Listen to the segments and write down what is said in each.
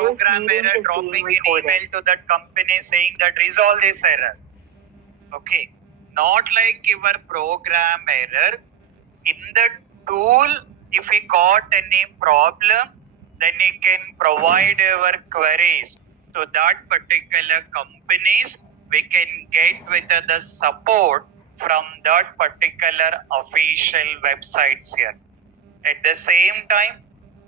program error, dropping an email to that company saying that resolve this error. Okay, not like your program error. In the tool, if we got any problem, then you can provide our queries to that particular companies. We can get with the support from that particular official websites here. At the same time,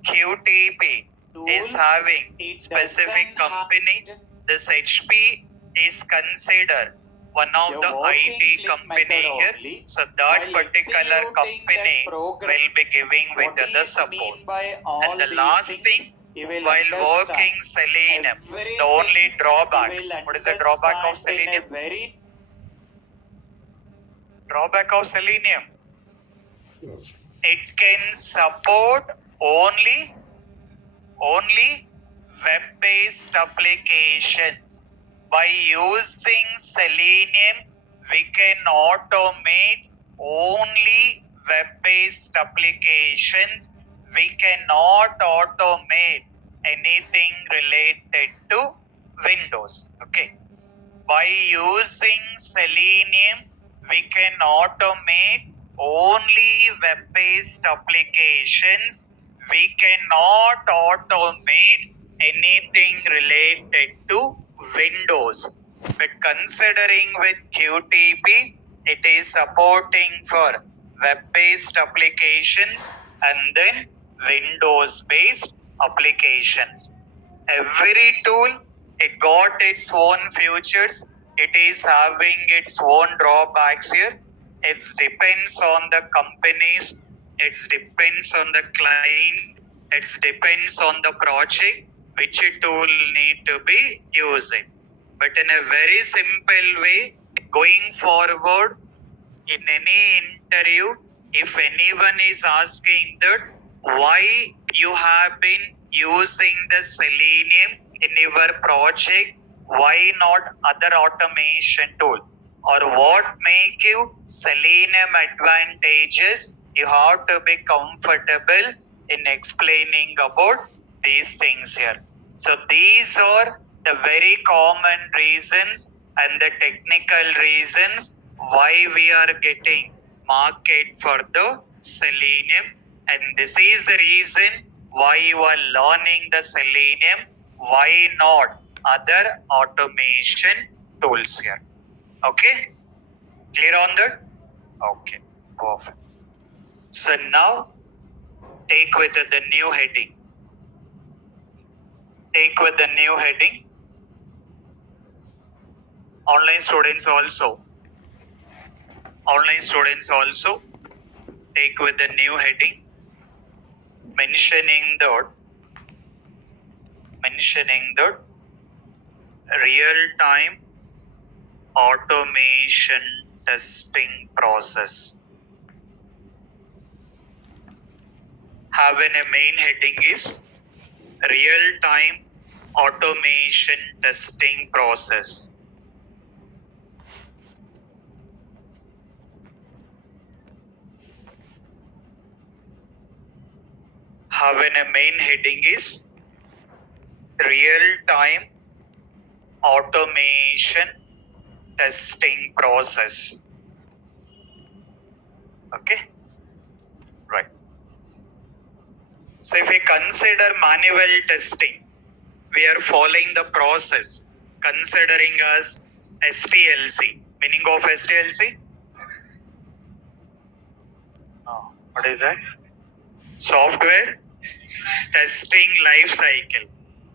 QTP is having specific company. This HP is considered one of the IT company here. So that particular company will be giving with the support. And the last thing, while working Selenium, the only drawback. What is the drawback of Selenium? Drawback of Selenium. It can support only web-based applications. By using Selenium, we can automate only web-based applications. We cannot automate anything related to Windows. Okay. By using Selenium, we can automate only web-based applications. We cannot automate anything related to Windows. But considering with QTP, it is supporting for web-based applications and then Windows-based applications. Every tool, it got its own features. It is having its own drawbacks here. It depends on the companies. It depends on the client. It depends on the project which tool need to be using. But in a very simple way, going forward, in any interview, if anyone is asking that why you have been using the Selenium in your project, why not other automation tool, or what make you Selenium advantages, you have to be comfortable in explaining about these things here. So these are the very common reasons and the technical reasons why we are getting market for the Selenium, and this is the reason why you are learning the Selenium, why not other automation tools here. Okay, clear on that? Okay, perfect. So now take with the new heading. Take with the new heading. Online students also take with the new heading, mentioning the real-time automation testing process. Having a main heading is real-time automation testing process. Having a main heading is real-time automation testing process. Okay, right. So if we consider manual testing, we are following the process considering as STLC. Meaning of STLC? What is that? Software testing life cycle.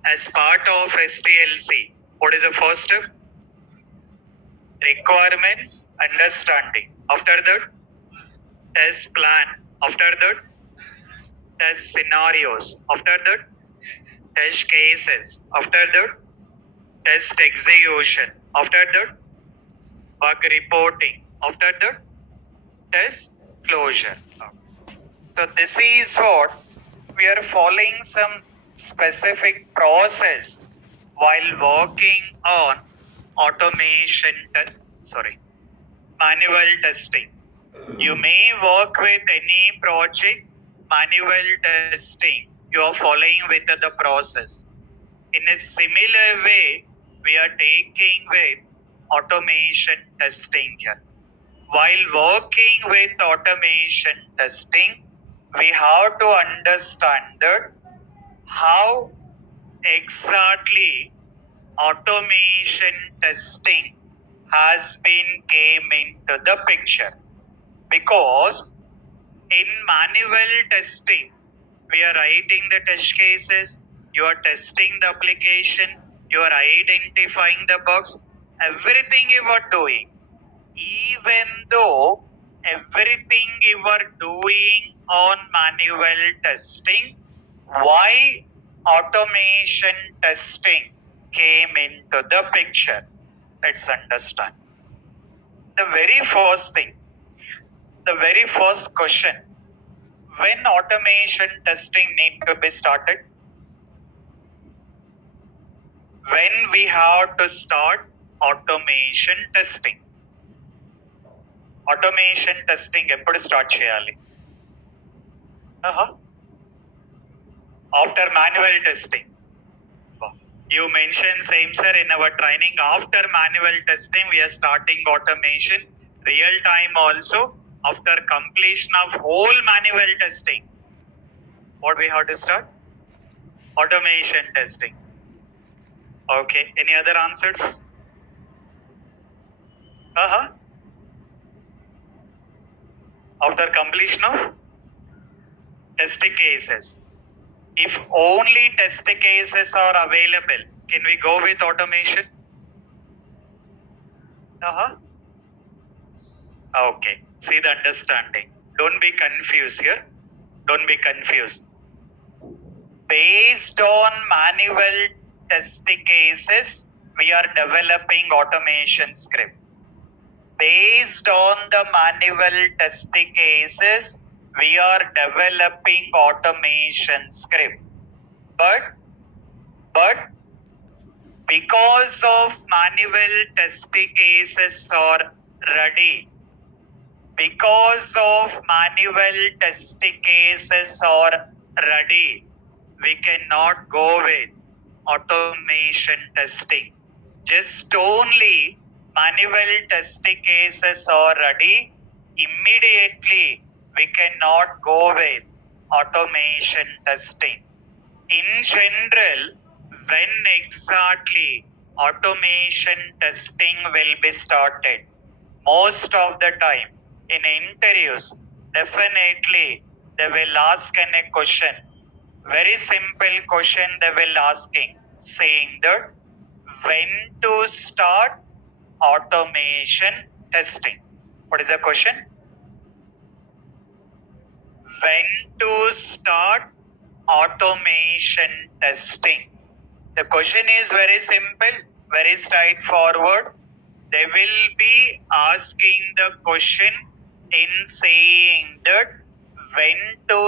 As part of STLC, what is the first step? Requirements understanding. After that, test plan. After that, test scenarios. After that, test cases. After that, test execution. After that, bug reporting. After that, test closure. So this is what we are following some specific process while working on automation, manual testing. You may work with any project, manual testing. You are following with the process. In a similar way, we are taking with automation testing here. While working with automation testing, we have to understand that how exactly automation testing has been came into the picture. Because in manual testing, we are writing the test cases, you are testing the application, you are identifying the bugs, everything you are doing. Even though everything you are doing on manual testing, why automation testing came into the picture? Let's understand. The very first thing, the very first question, when automation testing need to be started? When we have to start automation testing. Automation testing ఎప్పుడు start చేయాలి? After manual testing. You mentioned same sir in our training. After manual testing, we are starting automation. Real time also. After completion of whole manual testing, what we have to start? Automation testing. Okay. Any other answers? After completion of test cases. If only test cases are available, can we go with automation? Okay. See the understanding. Don't be confused here. Don't be confused. Based on manual test cases, we are developing automation script. Based on the manual test cases, we are developing automation script. But because of manual test cases are ready, because of manual test cases are ready, we cannot go with automation testing. Just only manual test cases are ready, immediately we cannot go with automation testing. In general, when exactly automation testing will be started? Most of the time in interviews, definitely they will ask a question. Very simple question they will asking, saying that when to start automation testing. What is the question? When to start automation testing? The question is very simple, very straightforward. They will be asking the question in saying that when to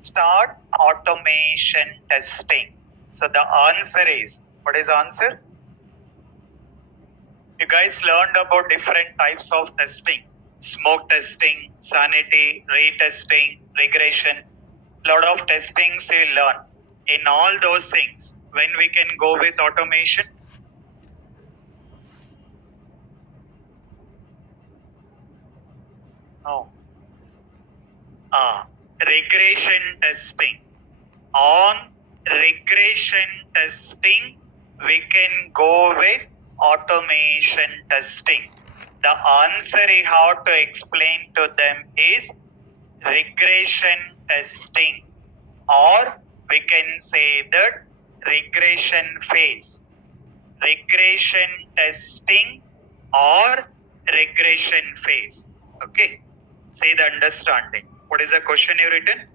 start automation testing. So the answer is, what is the answer? You guys learned about different types of testing. Smoke testing, sanity, retesting, regression. Lot of testings you learn. In all those things, when we can go with automation? No. Regression testing. On regression testing, we can go with automation testing. The answer you have to explain to them is regression testing, or we can say that regression phase. Regression testing or regression phase. Okay. Say the understanding. What is the question you written?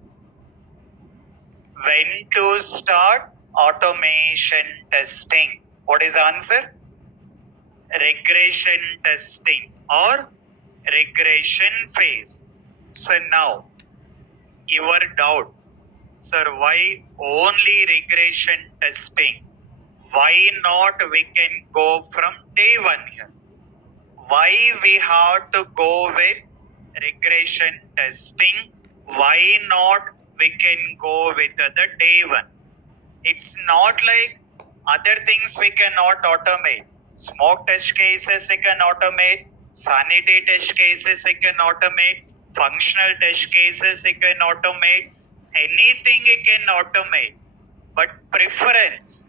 When to start automation testing? What is the answer? Regression testing or regression phase. So now, your doubt, sir, why only regression testing? Why not we can go from day one here? Why we have to go with regression testing? Why not we can go with the day one? It's not like Other things we cannot automate. Smoke test cases we can automate. Sanity test cases we can automate. Functional test cases we can automate. Anything we can automate. But preference,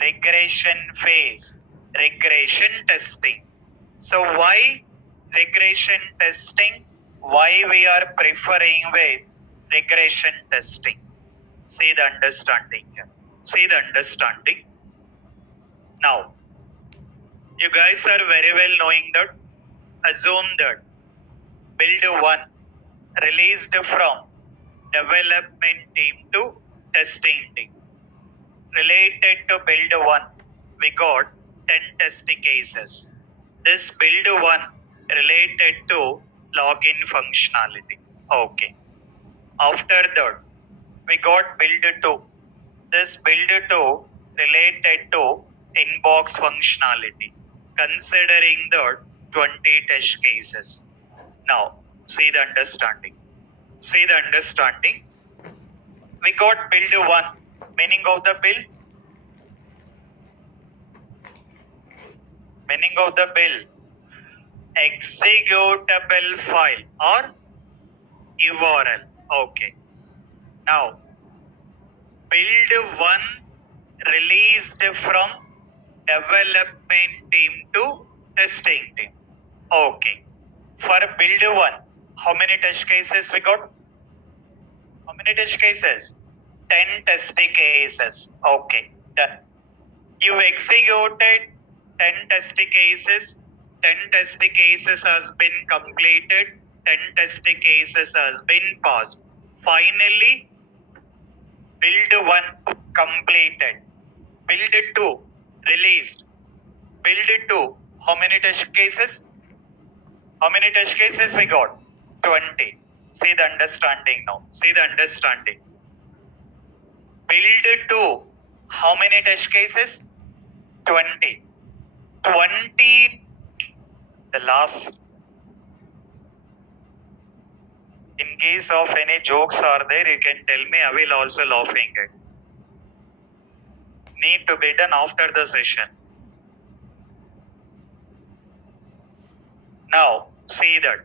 regression phase, regression testing. So why regression testing? Why we are preferring with regression testing? See the understanding here. See the understanding. Now, you guys are very well knowing that. Assume that build one released from development team to testing team. Related to build one, we got 10 test cases. This build one related to login functionality. Okay. After that, we got build two. This build two related to inbox functionality, considering the 20 test cases. Now, see the understanding. See the understanding. We got build one. Meaning of the build? Meaning of the build? Executable file or URL. Okay. Now, build one released from development team to testing team. Okay. For build one, how many test cases we got? How many test cases? 10 test cases. Okay. Done. You executed 10 test cases. 10 test cases has been completed. 10 test cases has been passed. Finally, build one completed. Build two released. Build two. How many test cases? How many test cases we got? 20. See the understanding now. See the understanding. Build two. How many test cases? 20. 20. The last. In case of any jokes are there, you can tell me. I will also laughing it. Need to be done after the session. Now, see that.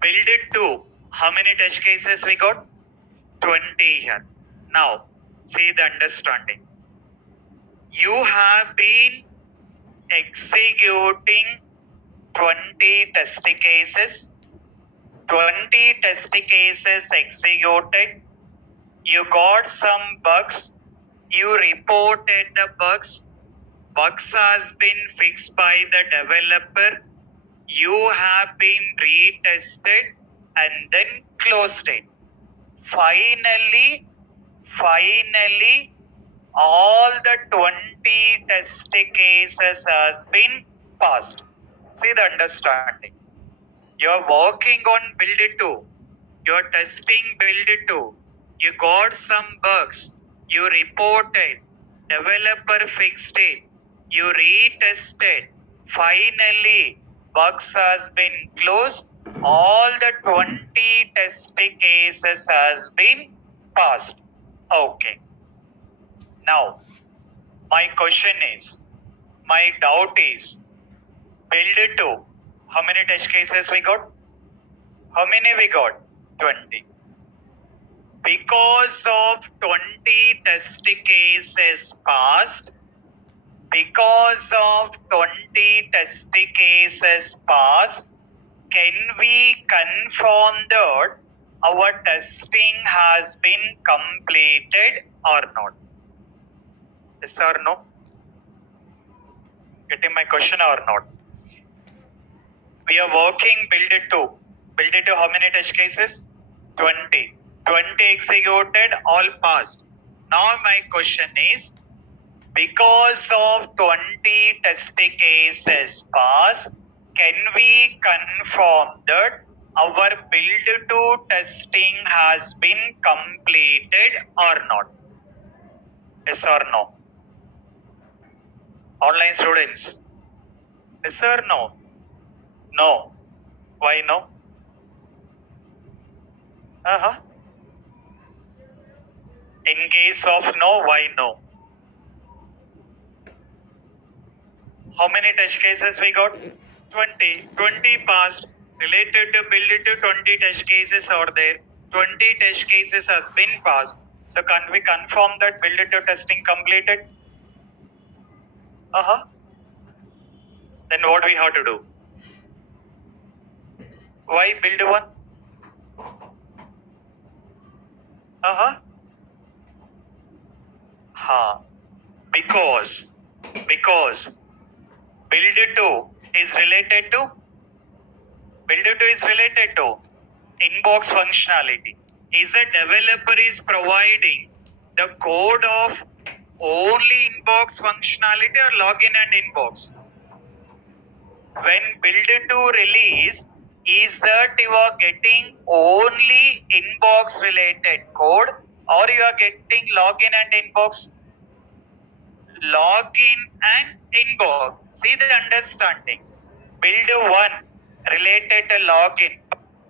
Build it to how many test cases we got? 20 here. Now, see the understanding. You have been executing 20 test cases. 20 test cases executed. You got some bugs. You reported the bugs. Bugs has been fixed by the developer. You have been retested and then closed it. Finally, all the 20 test cases has been passed. See the understanding. You are working on build it 2. You are testing build it 2. You got some bugs. You reported. Developer fixed it. You retested. Finally, bugs has been closed. All the 20 test cases has been passed. Okay. Now, my question is, my doubt is, build it 2. How many test cases we got? How many we got? 20. Because of 20 test cases passed, because of 20 test cases passed, can we confirm that our testing has been completed or not? Yes or no? Getting my question or not? We are working build it 2. Build it 2 how many test cases? 20. 20 executed, all passed. Now my question is, because of 20 test cases passed, can we confirm that our build 2 testing has been completed or not? Yes or no? Online students. Yes or no? No. Why no? In case of no, why no? How many test cases we got? 20. 20 passed. Related to build to 20 test cases are there. 20 test cases has been passed. So can we confirm that build to testing completed? Then what we have to do? Why build one? Because build to is related to inbox functionality. Is a developer is providing the code of only inbox functionality or login and inbox? When build to release, is that you are getting only inbox related code or you are getting login and inbox? Login and inbox. See the understanding. Build one related to login.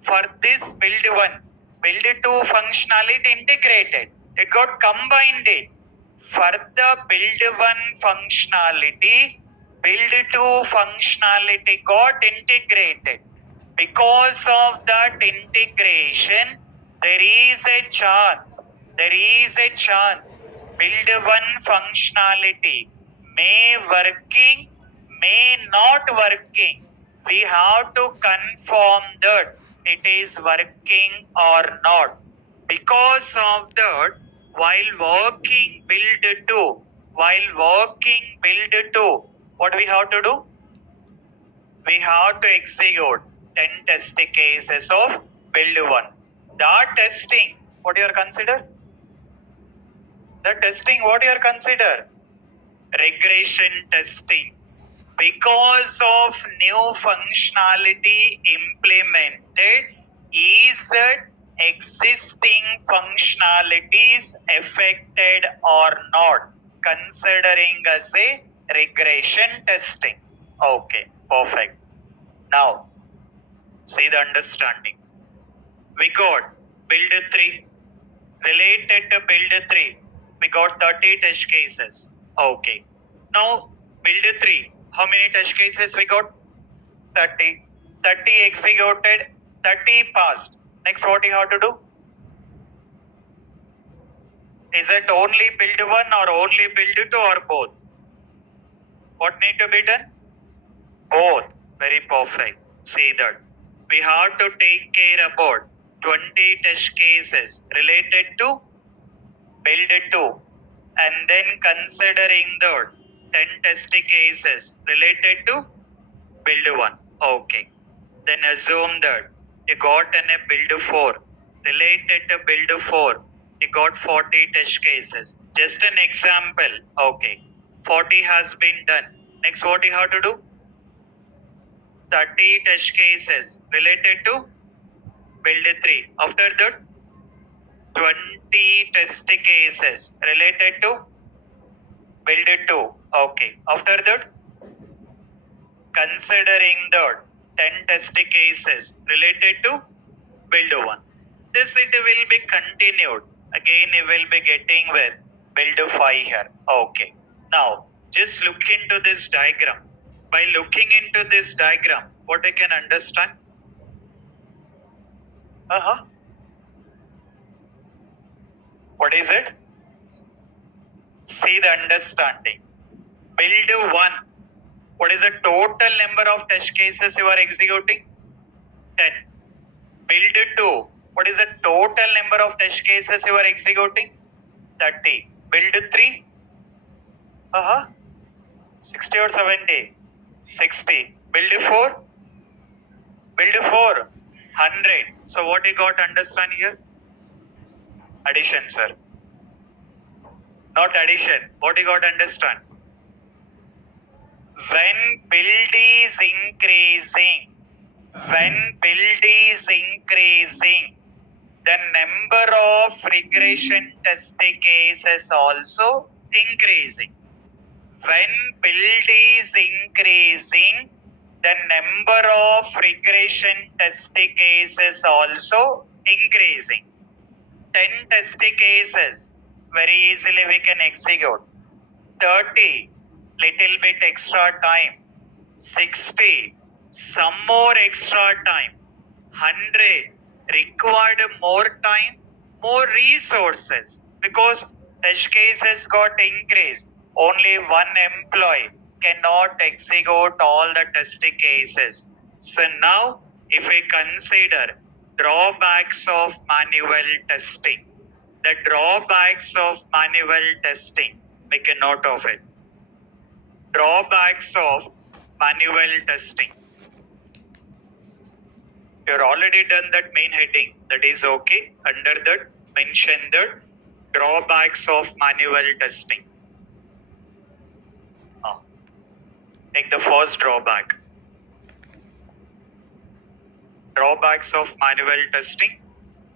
For this build one, build two functionality integrated. It got combined it. For the build one functionality, build two functionality got integrated. Because of that integration, there is a chance build one functionality may working, may not working. We have to confirm that it is working or not. Because of that, while working build two, what we have to do? We have to execute 10 test cases of build one. That testing, what you are consider? The testing, what you are consider? Regression testing. Because of new functionality implemented, is that existing functionalities affected or not? Considering as a regression testing. Okay, perfect. Now, see the understanding. We got build 3. Related to build 3, we got 30 test cases. Okay. Now, build 3, how many test cases we got? 30. 30 executed, 30 passed. Next, what you have to do? Is it only build 1 or only build 2 or both? What need to be done? Both. Very perfect. See that. We have to take care about 20 test cases related to build 2 and then considering the 10 test cases related to build 1. Okay. Then assume that you got a build 4 related to build 4. You got 40 test cases. Just an example. Okay. 40 has been done. Next, what you have to do? 30 test cases related to build 3. After that, 20 test cases related to build 2. Okay. After that, considering the 10 test cases related to build 1. This it will be continued. Again, you will be getting with build 5 here. Okay. Now, just look into this diagram. By looking into this diagram, what I can understand? What is it? See the understanding. Build 1. What is the total number of test cases you are executing? 10. Build 2. What is the total number of test cases you are executing? 30. Build 3. 60 or 70? 60. Build 4. 100. So what you got understand here? Addition, sir. Not addition. What you got understand? When build is increasing, the number of regression test cases also increasing. When build is increasing, the number of regression test cases also increasing. 10 test cases, very easily we can execute. 30 little bit extra time, 60, some more extra time, 100, required more time, more resources, because test cases got increased. Only one employee cannot execute all the test cases. So now, if we consider drawbacks of manual testing, the drawbacks of manual testing, make a note of it. Drawbacks of manual testing. You've already done that main heading. That is okay. Under that, mention the drawbacks of manual testing. Take the first drawback. Drawbacks of manual testing.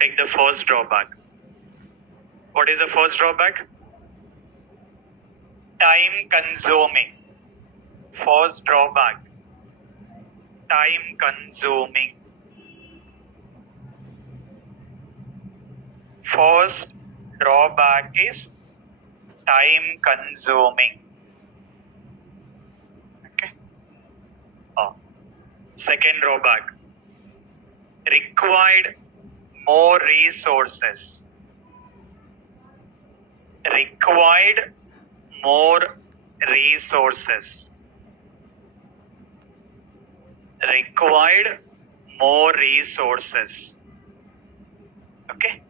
Take the first drawback. What is the first drawback? Time consuming. First drawback. Time consuming. First drawback is time consuming. Okay. Second drawback. Required more resources. Required more resources. Required more resources. Okay.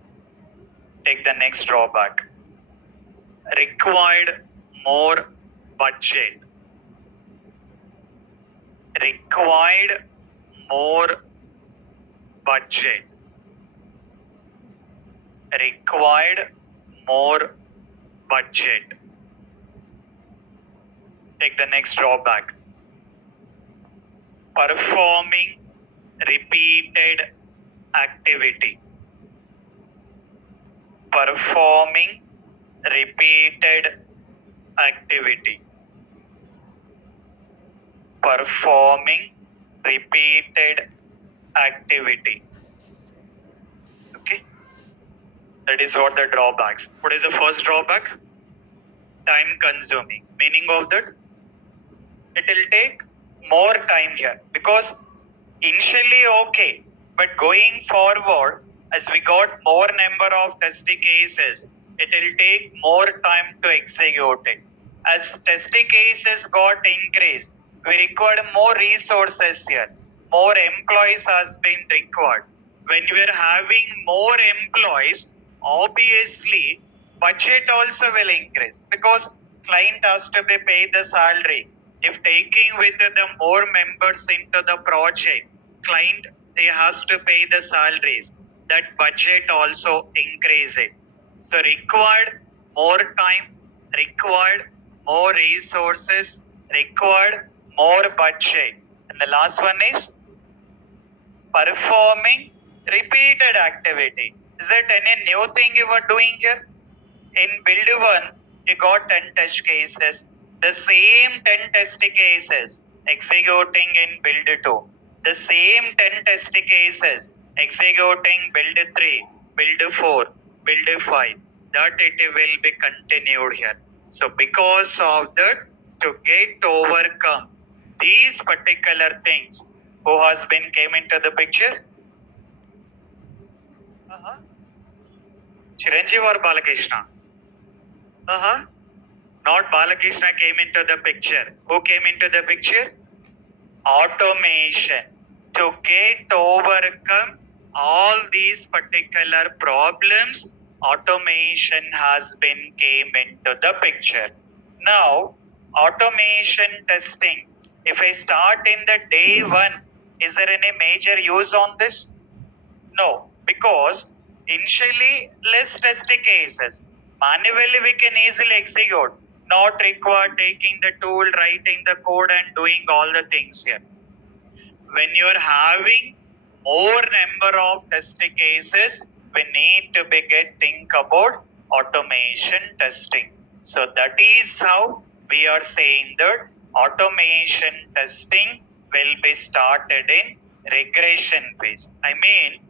Take the next drawback. Required more budget. Required more budget. Required more budget. Take the next drawback. Performing repeated activity. Performing repeated activity. Performing repeated activity. Okay. That is what the drawbacks. What is the first drawback? Time consuming. Meaning of that? It will take more time here, because initially okay, but going forward, as we got more number of testing cases, it will take more time to execute it. As testing cases got increased, we required more resources here. More employees has been required. When we are having more employees, obviously budget also will increase, because client has to be paid the salary. If taking with the more members into the project, client they has to pay the salaries. That budget also increase it. So required more time, required more resources, required more budget. And the last one is performing repeated activity. Is it any new thing you were doing here? In build 1, you got 10 test cases. The same 10 test cases executing in build 2. The same 10 test cases executing build 3, build 4, build 5. That it will be continued here. So because of that, to get overcome these particular things, who has been came into the picture? Chiranjeev or Balakrishna? Not Balakrishna came into the picture. Who came into the picture? Automation. To get overcome all these particular problems, automation has been came into the picture. Now, automation testing. If I start in the day 1, is there any major use on this? No, because initially less test cases. Manually we can easily execute. Not require taking the tool, writing the code and doing all the things here. When you are having more number of test cases, we need to think about automation testing. So that is how we are saying that automation testing will be started in regression phase. I mean,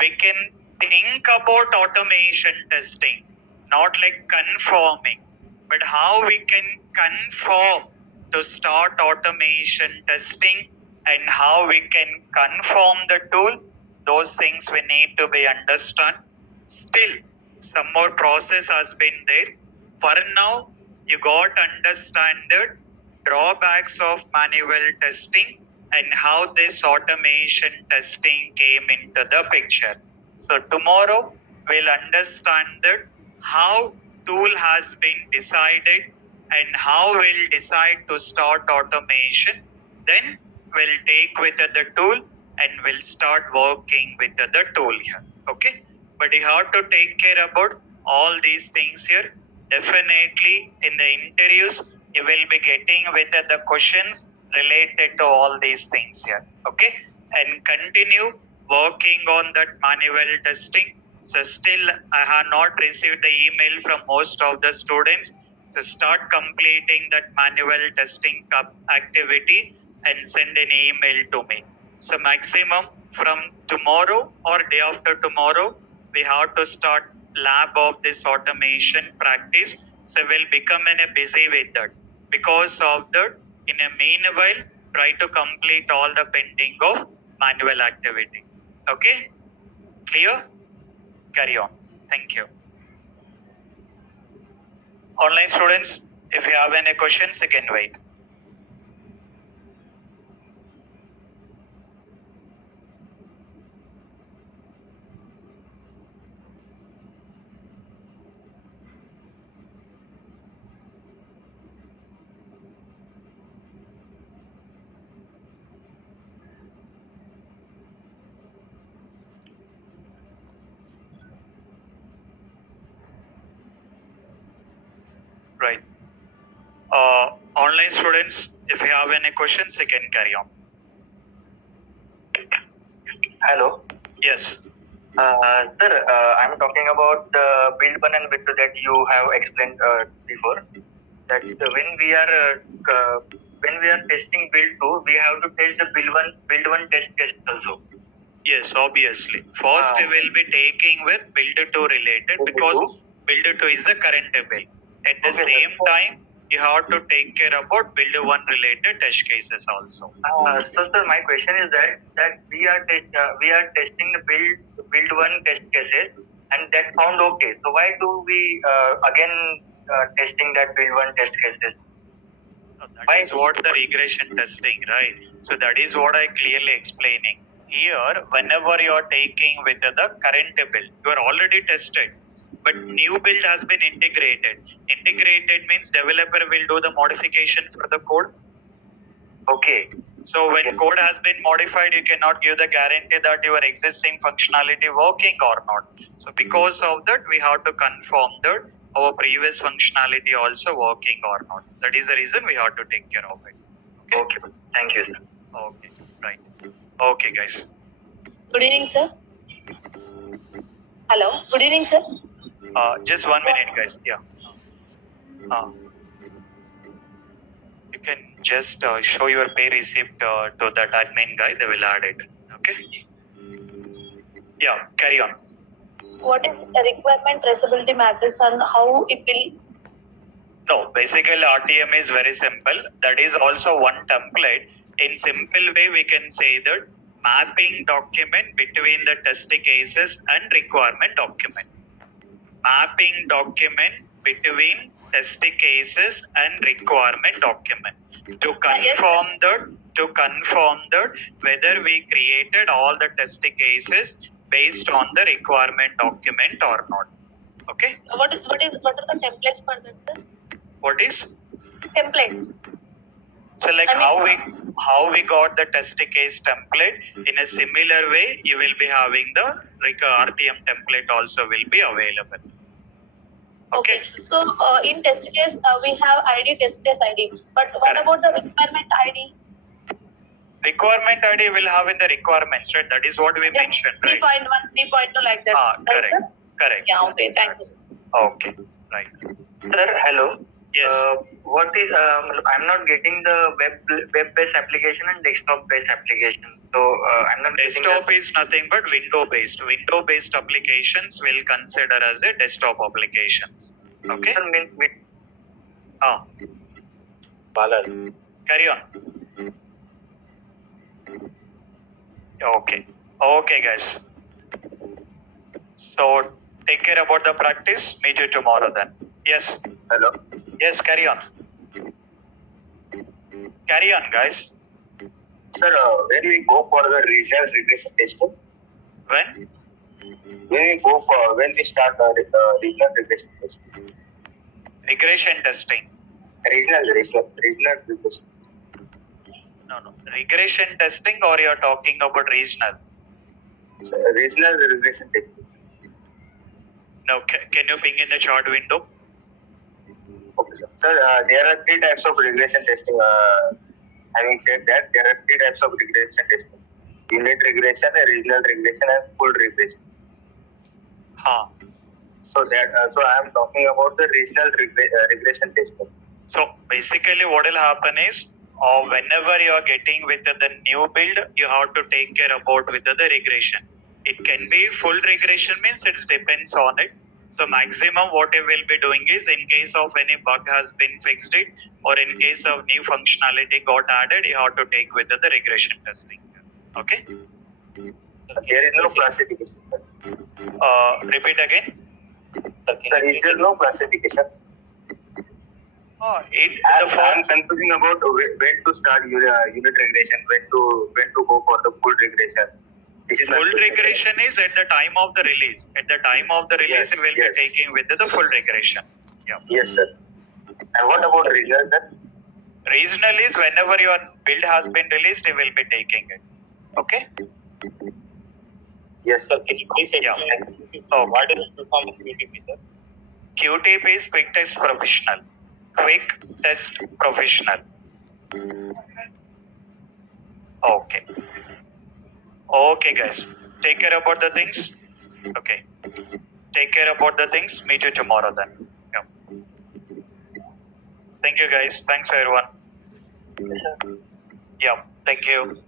we can think about automation testing, not like conforming, but how we can conform to start automation testing and how we can confirm the tool, those things we need to be understand. Still, some more process has been there. For now, you got understand the drawbacks of manual testing and how this automation testing came into the picture. So tomorrow we'll understand that how tool has been decided and how we'll decide to start automation. Then we'll take with the tool and we'll start working with the tool here. Okay, but you have to take care about all these things here. Definitely in the interviews you will be getting with the questions related to all these things here. Okay, and continue working on that manual testing. So still I have not received the email from most of the students. So start completing that manual testing activity and send an email to me. So maximum from tomorrow or day after tomorrow, we have to start lab of this automation practice. So we'll become busy with that. Because of that, in a meanwhile, try to complete all the pending of manual activity. Okay? Clear? Carry on. Thank you. Online students, if you have any questions, you can wait. Right. Online students, if you have any questions, you can carry on. Hello. Yes. Sir, I'm talking about build one and build two that you have explained before. That when we are testing build two, we have to test the build one test also. Yes, obviously. First, we will be taking with build two related because build two is the current build. At the same time, you have to take care about build one related test cases also. So sir, my question is that we are testing the build one test cases and that found okay. So why do we again testing that build one test cases? That is what the regression testing, right? So that is what I clearly explaining. Here, whenever you are taking with the current build, you are already tested, but new build has been integrated. Integrated means developer will do the modification for the code. Okay. So when code has been modified, you cannot give the guarantee that your existing functionality working or not. So because of that, we have to confirm that our previous functionality also working or not. That is the reason we have to take care of it. Okay. Okay. Thank you, sir. Okay. Right. Okay, guys. Good evening, sir. Hello. Good evening, sir. Just 1 minute, guys. Yeah. You can just show your pay receipt to that admin guy. They will add it. Okay. Yeah. Carry on. What is a requirement traceability matrix and how it will? No, basically RTM is very simple. That is also one template. In simple way, we can say that mapping document between the test cases and requirement document. Mapping document between test cases and requirement document. To confirm that whether we created all the test cases based on the requirement document or not. Okay. What are the templates for that, sir? What is? Template. So like how we got the test case template, in a similar way you will be having the RTM template also will be available. Okay. So in test case we have ID test case ID, but what about the requirement ID? Requirement ID will have in the requirements, right? That is what we mentioned, 3.1, right? 3.2 like that. Correct. Right, sir? Correct. Yeah. Okay. Thank you, sir. Okay. Right. Sir, hello. Yes. What is? I'm not getting the web-based application and desktop-based application. So I'm not. Desktop is nothing but window-based. Window-based applications will consider as a desktop applications. Okay. Sir, Ah. Balal. Carry on. Okay. Okay, guys. So take care about the practice. Meet you tomorrow then. Yes. Hello. Yes, carry on. Carry on, guys. Sir, when we go for the regional regression testing, When? when we start the regional regression testing, Regression testing. regional regression. No. Regression testing, or you're talking about regional? So, regional regression testing. No, can you ping in the chart window? Okay, sir. Sir, there are three types of regression testing. Having said that, there are three types of regression testing: unit regression, regional regression, and full regression. Huh. So I am talking about the regional regression testing. So basically what will happen is, whenever you are getting with the new build, you have to take care about with the regression. It can be full regression, means it depends on it. So maximum what you will be doing is, in case of any bug has been fixed it, or in case of new functionality got added, you have to take with the regression testing. Okay. There is no classification. Repeat again. Sir, is there no classification? I'm confusing about when to start unit regression, when to go for the full regression. This is Full regression is at the time of the release. At the time of the release, Yes, we will yes. be taking with the full regression. Yeah. Yes, sir. And what about regional, sir? Regional is whenever your build has been released, you will be taking it. Okay. Yes, sir. Can you please explain Okay. what is the form of QTP, sir? QTP is Quick Test Professional. Quick Test Professional. Okay. Okay, guys. Take care about the things. Okay. Take care about the things. Meet you tomorrow then. Yeah. Thank you, guys. Thanks, everyone. Yeah. Thank you.